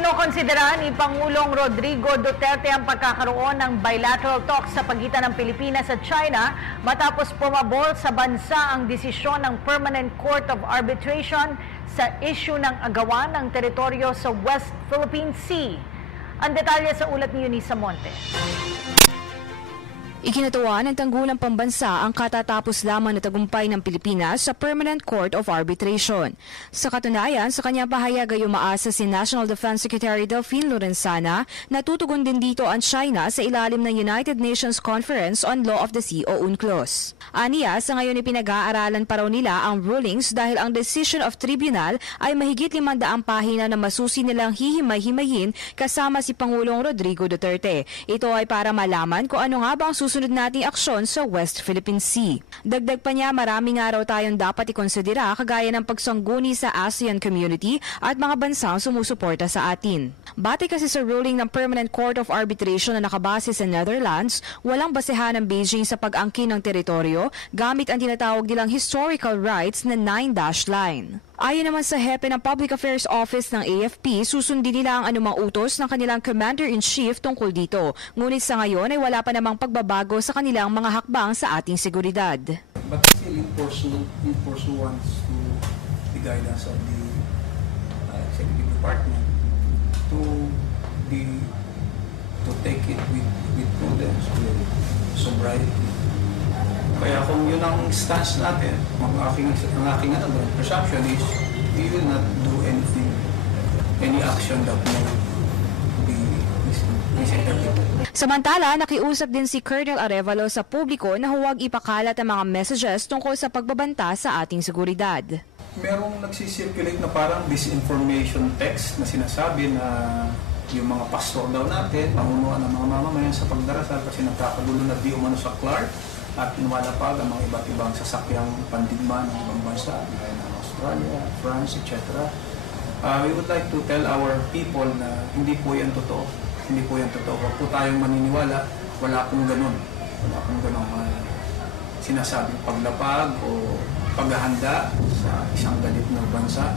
Kinokonsidera ni Pangulong Rodrigo Duterte ang pagkakaroon ng bilateral talks sa pagitan ng Pilipinas at China matapos pumabol sa bansa ang desisyon ng Permanent Court of Arbitration sa issue ng agawan ng teritoryo sa West Philippine Sea. Ang detalye sa ulat ni Eunice Monte. Ikinatuwa ng tanggulang pambansa ang katatapos lamang na tagumpay ng Pilipinas sa Permanent Court of Arbitration. Sa katunayan, sa kanyang pahayag ay umaasa si National Defense Secretary Delfin Lorenzana na tutugon din dito ang China sa ilalim ng United Nations Conference on Law of the Sea o UNCLOS. Aniya, sa ngayon ipinag-aaralan pa raw nila ang rulings dahil ang decision of tribunal ay mahigit 500 pahina na masusi nilang hihimay-himayin kasama si Pangulong Rodrigo Duterte. Ito ay para malaman kung ano nga ba ang susunod nating aksyon sa West Philippine Sea. Dagdag pa niya, marami nga raw tayong dapat ikonsidera kagaya ng pagsangguni sa ASEAN community at mga bansang sumusuporta sa atin. Batay kasi sa ruling ng Permanent Court of Arbitration na nakabase sa Netherlands, walang basehan ng Beijing sa pag-angkin ng teritoryo gamit ang tinatawag nilang historical rights na 9-dash line. Ayon naman sa hepe ng Public Affairs Office ng AFP, susundin nila ang anumang utos ng kanilang Commander-in-Chief tungkol dito. Ngunit sa ngayon ay wala pa namang pagbabago sa kanilang mga hakbang sa ating seguridad. But still in pursuance to the guidance of the Executive Department to take it with prudence, with sobriety. Kaya kung yun ang stance natin, ang aking perception is we will not do anything, any action that will be misinterpreted. Samantala, nakiusap din si Colonel Arevalo sa publiko na huwag ipakalat ang mga messages tungkol sa pagbabanta sa ating seguridad. Merong nagsisirculate na parang disinformation text na sinasabi na yung mga pastor daw natin, pamunuan ng mga mamamayan sa pagdarasal kasi nagkakagulo na di umano sa Clark at lumalapag ang mga iba't ibang sasakyang pandigma ng ibang bansa, gaya ng Australia, France, etc. We would like to tell our people na hindi po yan totoo. Hindi po yan totoo. Huwag po tayong maniniwala. Wala pong ganun. Wala pong ganun sinasabing paglapag o paghahanda sa isang galit na bansa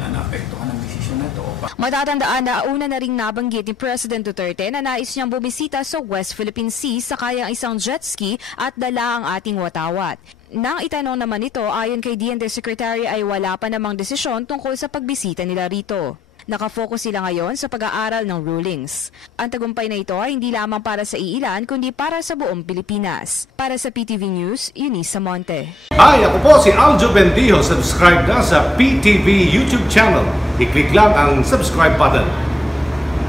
na naapektuhan ng desisyon na ito. Matatandaan na una na ring nabanggit ni President Duterte na nais niyang bumisita sa West Philippine Sea sakay ang isang jet ski at dala ang ating watawat. Nang itanong naman ito, ayon kay DND Secretary ay wala pa namang desisyon tungkol sa pagbisita nila rito. Nakafocus sila ngayon sa pag-aaral ng rulings. Ang tagumpay na ito ay hindi lamang para sa iilan kundi para sa buong Pilipinas. Para sa PTV News, Eunice Monte. Hi, ako po si Aljo Bendijo. Subscribe na sa PTV YouTube channel. I-click lang ang subscribe button.